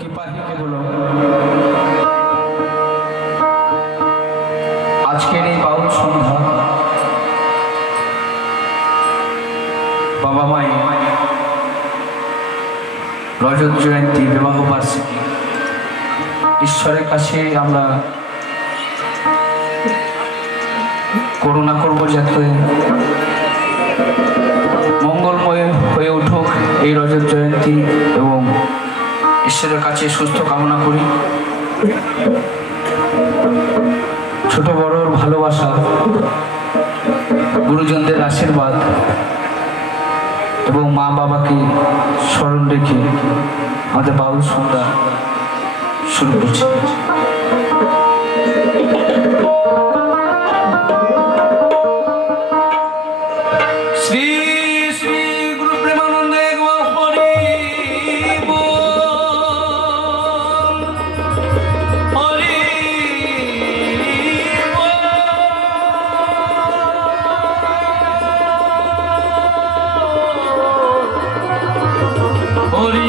কৃপাহী কেবল আজকের এই বাউল সন্ধ্যা বাবা মায়ের রজত জয়ন্তী বিবাহ বার্ষিকী ঈশ্বরের কাছে আমরা করুণা করব যাতে মঙ্গলময় হয়ে উঠুক এই রজত জয়ন্তী এবং ঈশ্বরের কাছে সুস্থ কামনা করি। ছোট বড়র ভালোবাসা, গুরুজনদের আশীর্বাদ এবং মা বাবাকে স্মরণ রেখে আমাদের বাউল সন্ধ্যা শুরু করছি। শ্রী শ্রী গুরু প্রেমানন্দে হরি হরি হরি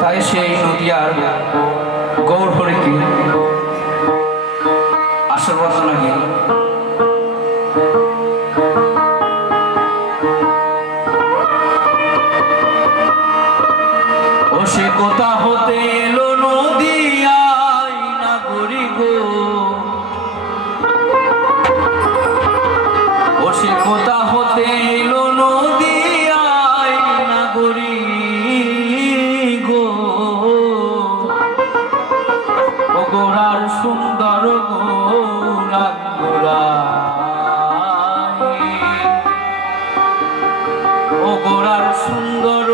তাই সেই নদিয়ার গৌর হরিকে আশীর্বাদনাকে ও সে কোথা হতে এলো নদিয়ায় নাগরি গো, ও সে কোথা হতে এলো নদিয়ায় নাগরি গোড়ার সুন্দর ও গোড়ার সুন্দর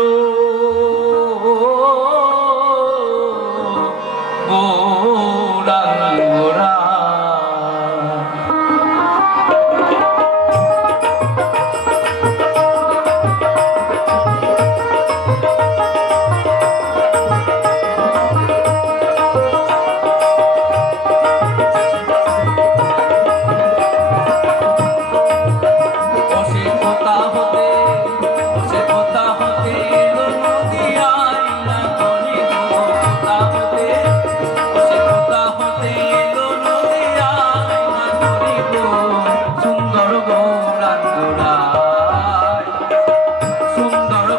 গোড়া সুন্দর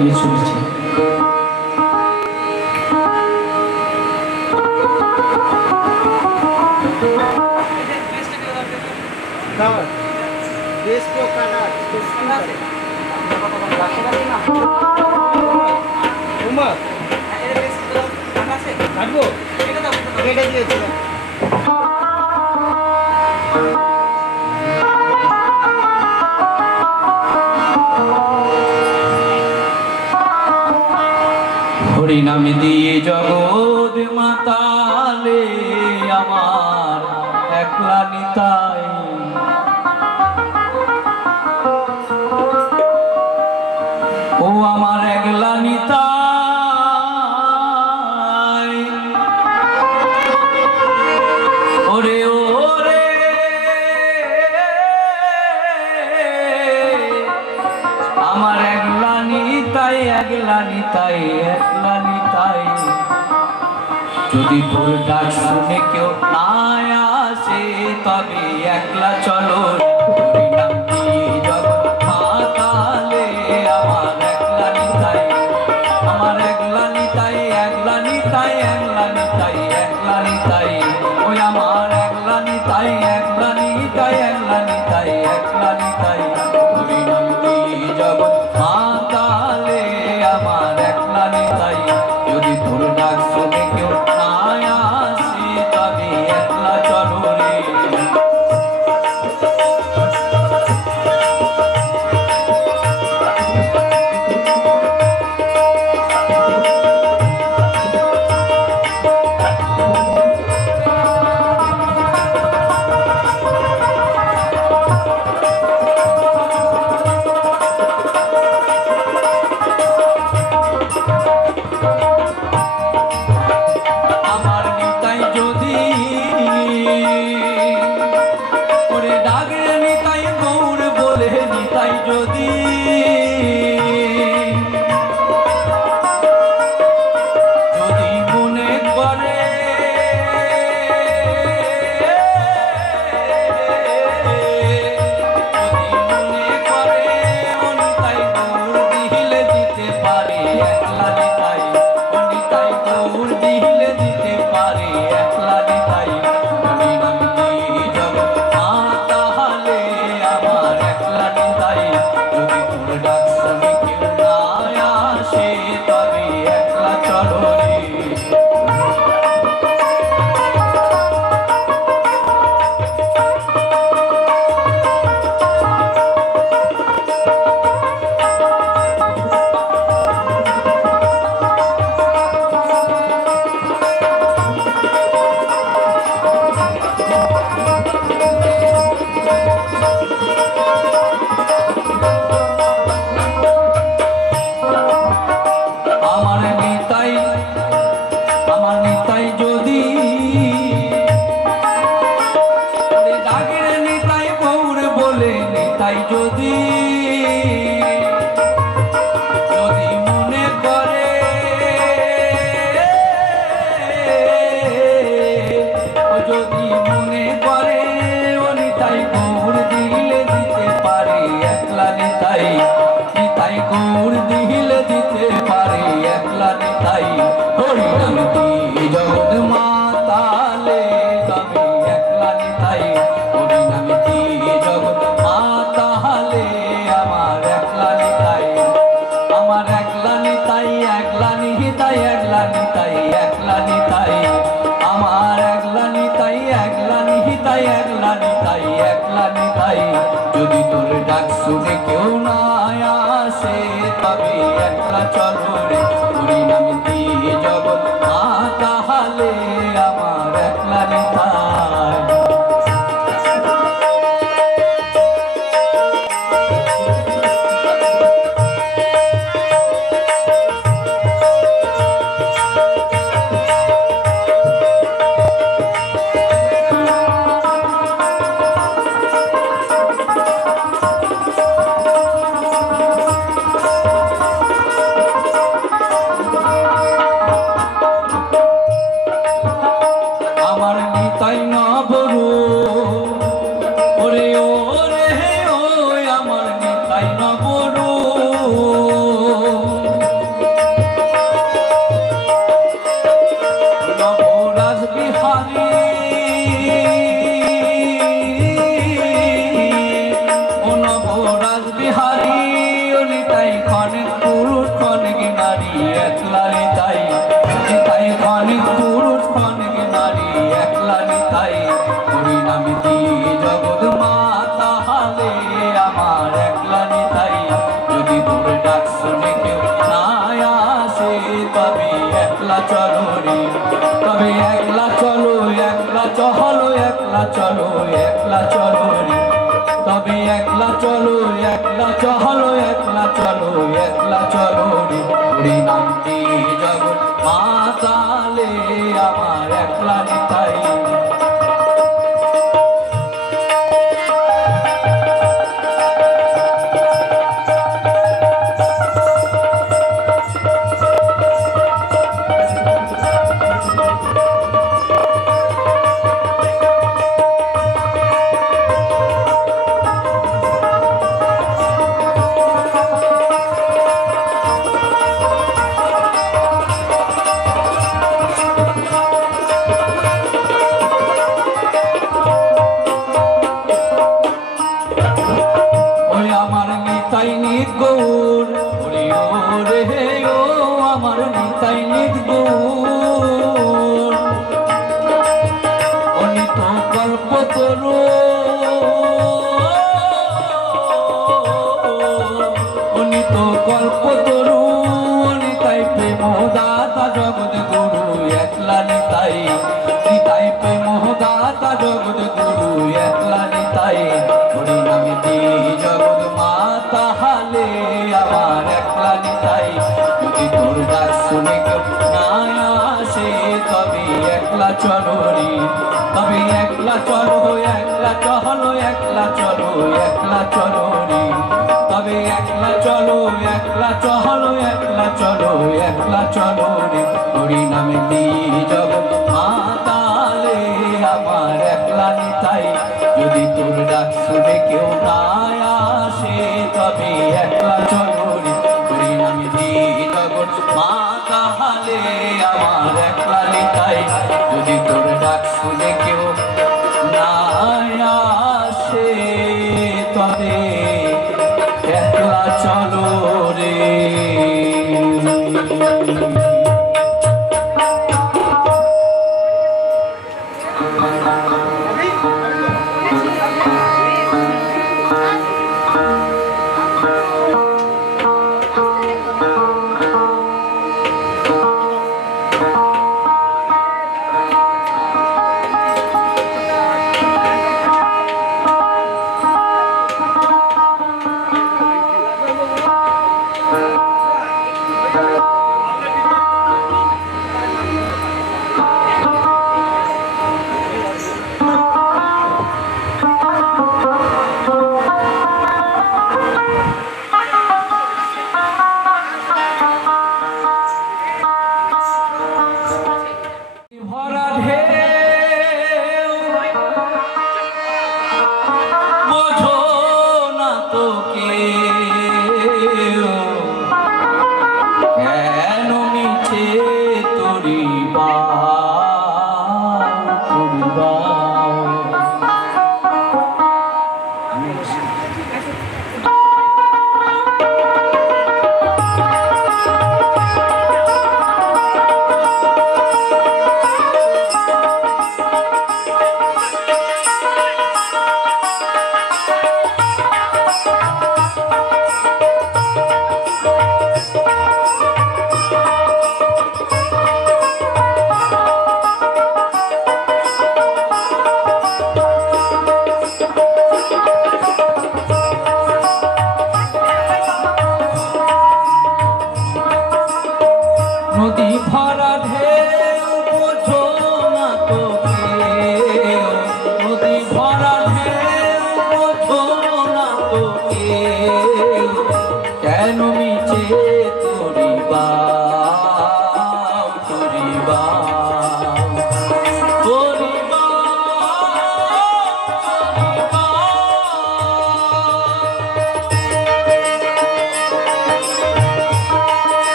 এগিয়ে চলেছে। হরিনাম দিয়ে জগৎ মাতালে আমার একলা নিতাই, ও আমার একলা নিতাই, ওরে ওরে আমার একলা নিতাই, একলা নিতাই, একলা নিতাই। যদি তোর ডাক শুনে কেউ না আসে তবে একলা চলো, হরিনাম দিয়ে জগৎ মাতালে আমার একলা নিতাই, আমার একলা নিতাই, একলা নিতাই, একলা নিতাই, একলা নিতাই, ওই আমার একলা নিতাই, একলা নিতাই, একলা নিতাই, একলা নিতাই। হরিনাম দিয়ে জগৎ মাতালে আমার একলা নিতাই, যদি তোর ডাক শুনে কেউ না আসে তবে একলা চলো রে। আমার নিতাই যদি ওরে ডাকে নিতাই গৌর বলে, নিতাই যদি যদি মনে করে, যদি মনে করে ও নিতাই গৌর দিলে দিতে পারে একলা নিতাই, ও নিতাই গৌর দিলে দিতে পারে একলা নিতাই। হরিনাম দিয়ে জগৎ মাতালে আমার একলা নিতাই, যদি তোর ডাক শুনে কেউ না আসে তবে একলা চলো রে। আমার নিতাই, আমার নিতাই যদি ওরে ডাকের নিতাই গৌর বলে, নিতাই যদি যদি মনে করে, ও যদি মনে করে ও নিতাই গৌর দিলে দিতে পারে একলা নিতাই, নিতাই গৌর দিলে দিতে পারে একলা নিতাই। হরিনাম দিয়ে জগৎ মাতালে তবে একলা নিতাই, হরিনাম দিয়ে জগৎ মাতালে আমার একলা নিতাই, আমার একলা নিতাই, একলা নিতাই, একলা নিতাই, একলা নিতাই, আমার একলা নিতাই, একলা নিতাই, একলা নিতাই, একলা নিতাই। যদি তোর ডাক শুনে কেউ না আসে তবে একলা চলো রে, হরিনাম দিয়ে জগৎ মাতালে আমার একলা নিতাই। নারী একলা নিতাই নিতাই ক্ষণিক পুরুষ ক্ষণিক নারী একলা নিতাই হরিনামিতি জগৎ মাতা হালে আমার একলা নিতাই যদি তোর ডাক শুনে কেউ না আসে তবে একলা চলো রে তবে একলা চলো একলা চলো একলা চলো একলা চলো রে তবে একলা চলো একলা চলো একলা চলো একলা চলো রে হরিনামটি জগৎ মাতালে আমার একলা নিতাই নিতাই নিত গৌর হরি ও রে হে ও আমার নিতাই নিত গৌর অনিত কল্পতরু অনিত কল্পতরু নিতাই প্রেম দাতা জগৎ গুরু একলা নিতাই নিতাই প্রেম দাতা জগৎ গুরু একলা নিতাই হরিনামিতি জগৎ তাহলে আমার একলা নিতাই যদি তোর ডাক শুনে কেউ না আসে তবে একলা চলো রে তবে একলা চলো একলা চলো একলা চলো একলা চলো রে তবে একলা চলো একলা চলো একলা চলো একলা চলো রে হরিনামিতি জগৎ মাতালে আমার একলা নিতাই যদি তোর ডাক শুনে কেউ না আসে তবে একলা চলো রে হরিনামিতি জগৎ মাতালে আমার একলা নিতাই যদি তোর ডাক শুনে কেউ না আসে তবে একলা চলো রে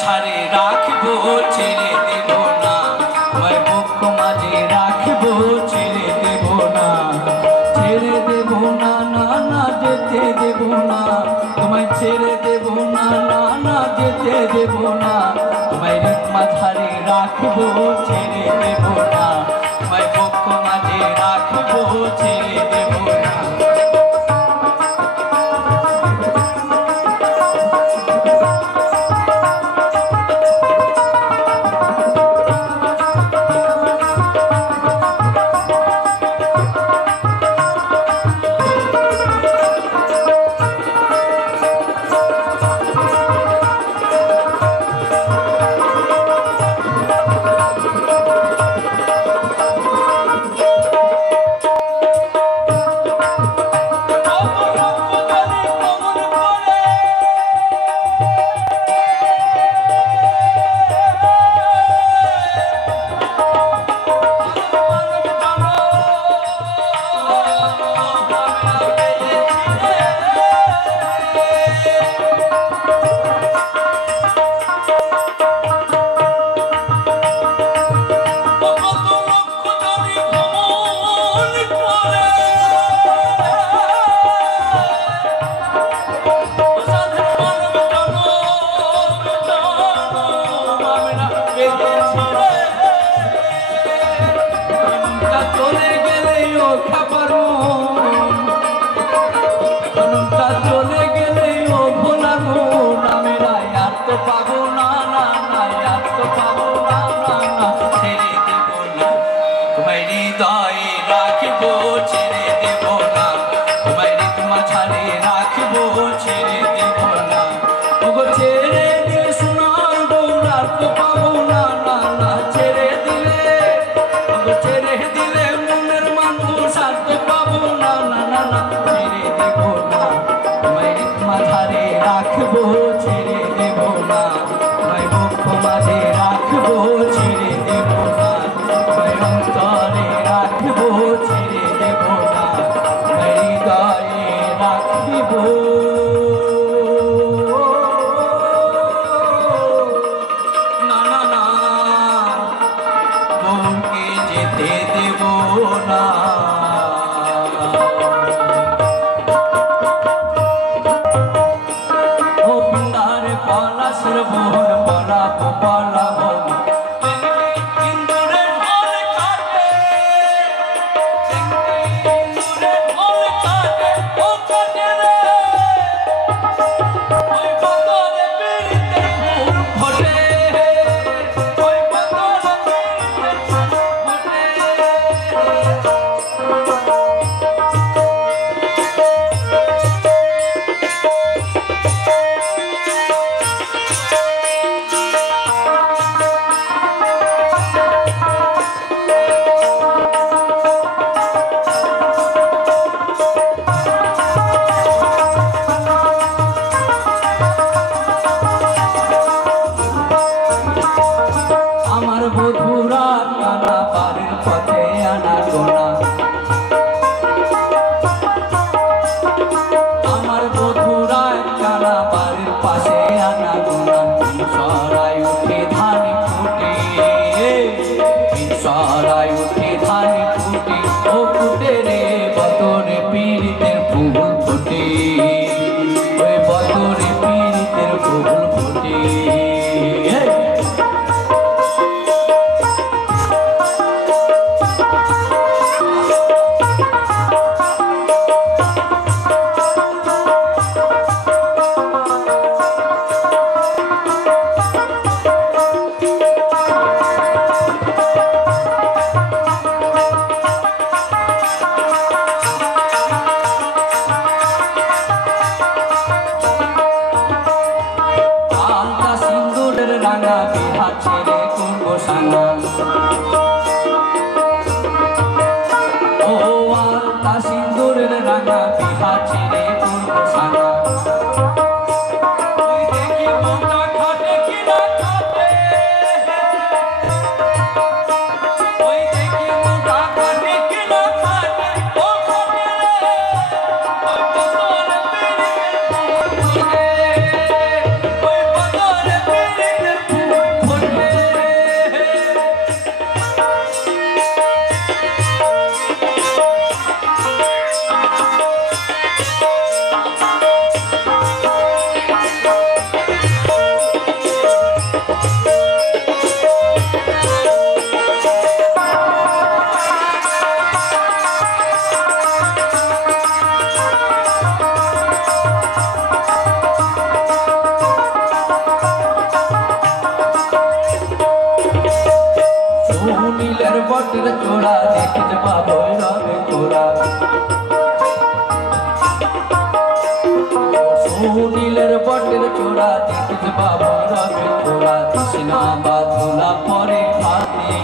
ছাড়ে রাখবো ছেড়ে দেব না তোমার বুক মাঝে রাখবো ছেড়ে দেব না ছেড়ে দেব না না না যেতে দেব না তোমায় ছেড়ে দেব না না না যেতে দেব না তোমায় মাঝারে রাখবো ছেড়ে দেব না তোমায় বুক মাঝে রাখবো ছেড়ে দেব না যেতে দেব না ভাঙা বিহা ছেড়ে করবো সারা ওই দেখি মনটা খাটে কিনা খাটে ওই দেখি মনটা খাটে কিনা খাটে ও খাটে ওই বদলে পেরিতে ফুল ফুটে নীলের বটের চোড়া দেখিতে পাবো রবে তোরা নীলের বটের চোড়া দেখিতে পাবো রবে তোরা তৃষ্ণা বাঁধনা পরে হাতে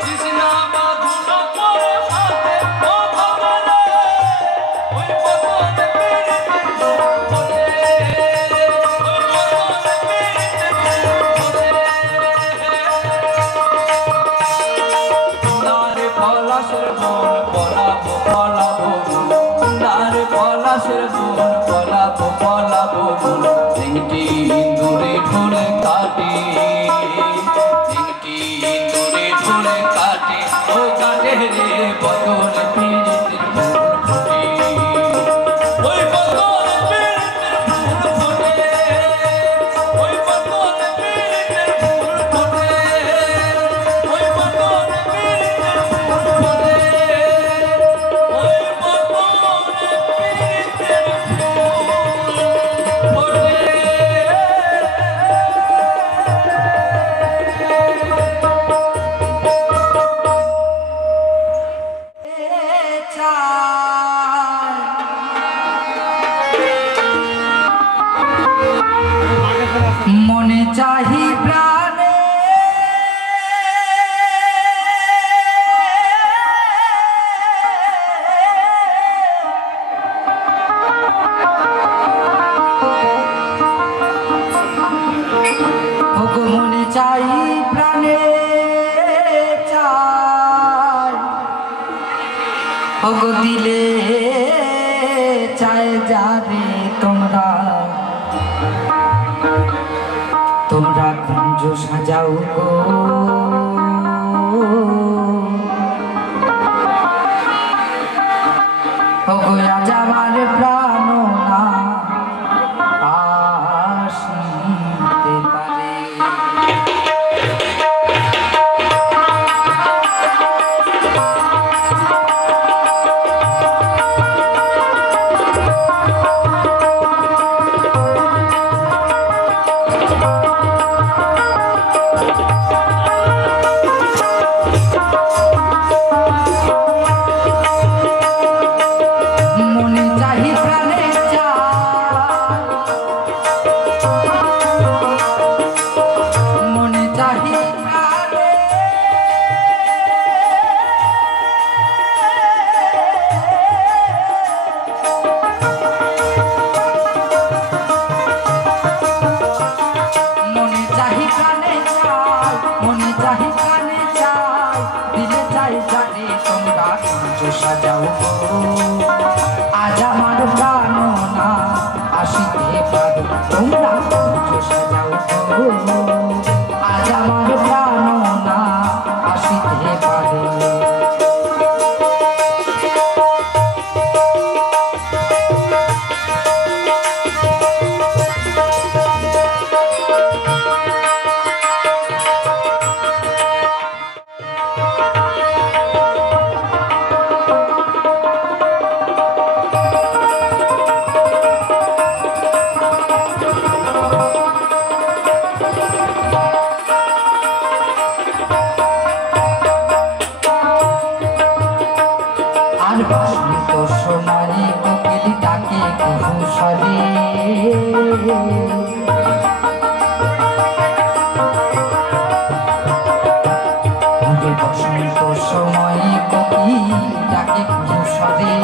তৃষ্ণা বাঁধনা পরে হাতে ও ভগবানে ওই বদলে পেরিতে ফুটে ওই বদলে পেরিতে ফুটে নারে পলাশের বন পলাবো পলাবো নারে পলাশের বন পলাবো পলাবো চিংটি ইন্দুরে ঢোলে কাটে চিংটি ইন্দুরে ঢোলে কাটে ও কাটে রে বদলে পেরিতের ফুল ফুটে ওই বদলে পেরিতের ফুল ফুটে ওই বদলে পেরিতের ফুল ফুটে ওই বদলে পেরিতের ফুল ফুটে ওই বদলে পেরিতের ফুল ফুটে মনে চাহি প্রাণে ওগো মনে চাই প্রাণে চাই ওগো দিলে চাই যারে তোমরা তোমরা কুঞ্জ সাজাও গো ওগো আজ আমার প্রাণ না আসিতে পারে মনে চাহি প্রাণে চাই মনে চাহি প্রাণে মনে চাহি প্রাণে চাই মনে চাহি প্রাণে চাই দিলে চাই জানে তোমরা কুঞ্জ সাজাও গো আজ আমার প্রাণ না আসিতে পারো তোমরা কুঞ্জ সাজাও গো আজ আমার প্রাণ না আসিতে পারে বসন্ত বসন্ত সময় কোকিল ডাকে কুসরে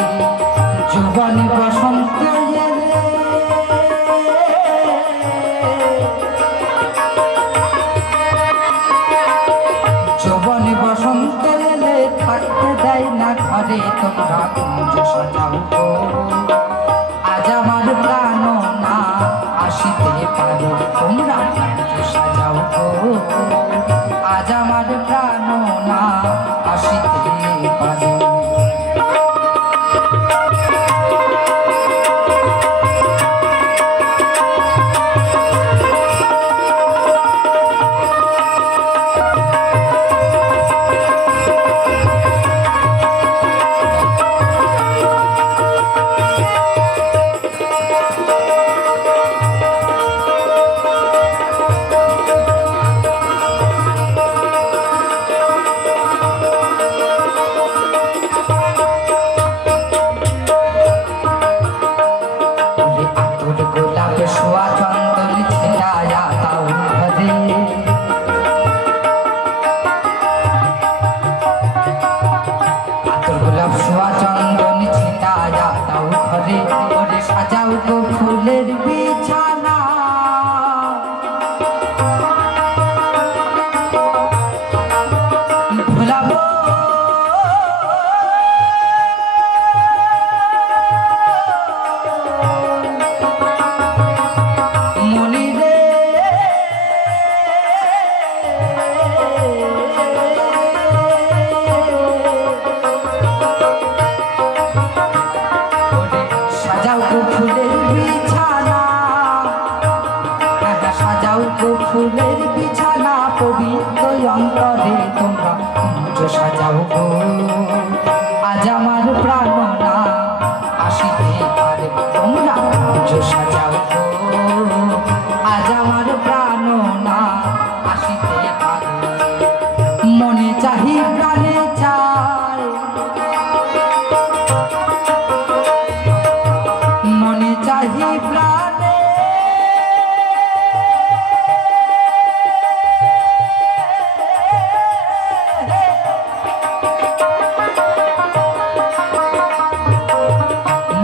যৌবনে বসন্ত এলে যৌবনে বসন্ত এলে থাকতে দেয় না ঘরে তোমরা কুঞ্জ সাজাও গো আজ আমার প্রাণ না আসিতে পারো তোমরা কুঞ্জ সাজাও গো আজ আমার প্রাণ না আসিতে পারো সাজাও গো ফুলের বিছানা ভুলাবো মনি রে সাজাও গো ফুলের বিছানা সাজাও গো ফুলের বিছানা পবিত্র অন্তরে তোমরা কুঞ্জ সাজাও গো আজ আমার প্রাণ না আসিতে পারে তোমরা কুঞ্জ সাজাও গো আজ আমার প্রাণ না আসিতে পারে মনে চাহি প্রাণে চায় মনে চাহি প্রাণে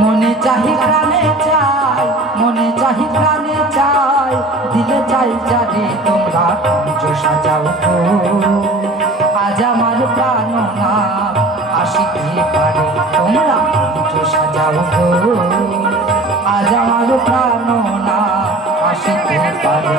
মনে চাহি প্রাণে চাই মনে চাহি প্রাণে চাই দিলে চাই যারে তোমরা কুঞ্জ সাজাও গো আজ আমার প্রাণ না আসিতে পারে তোমরা কুঞ্জ সাজাও গো আজ আমার প্রাণ না আসিতে পারে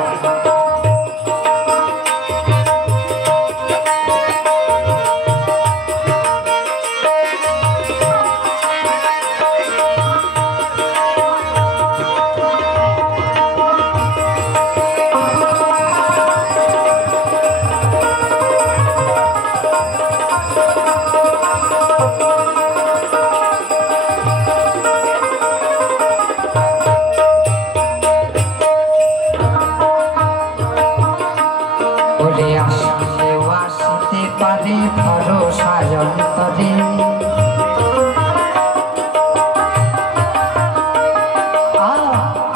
বলে আসিলেও আসিতে পারে ভরসায় অন্তরে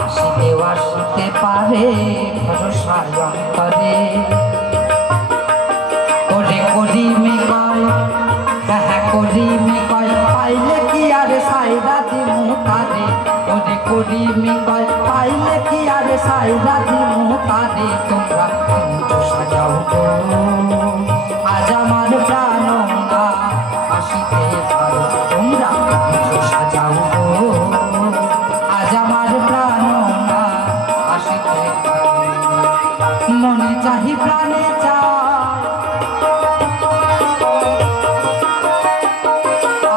আসিলেও আসিতে পারে ভরসায় অন্তরে ওরে করিমে কয় হ্যাঁ করিমে কয় পাইলে কি আর সাইরা দিমু তারে ওরে করিমে কয় পাইলে কি আর সাইরা দিমু তারে তোমরা কুঞ্জ সাজাও গো আজ আমার প্রাণ না আসিতে পারো তোমরা কুঞ্জ সাজাও গো আজ আমার প্রাণ না আসিতে পারো মনে চাহি প্রাণে চায়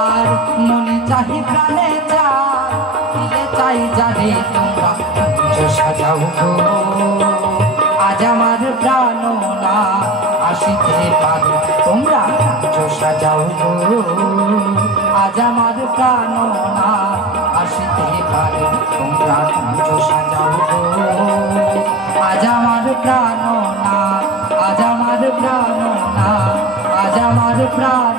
আর মনে চাহি প্রাণে চায় দিলে চাই যারে তোমরা কুঞ্জ সাজাও গো আজ আমার প্রাণ না আসিতে পারো তোমরা কুঞ্জ সাজাও গো আজ আমার প্রাণ না আসিতে পারো তোমরা কুঞ্জ সাজাও গো আজ আমার প্রাণ না আজ আমার প্রাণ না আজ আমার প্রাণ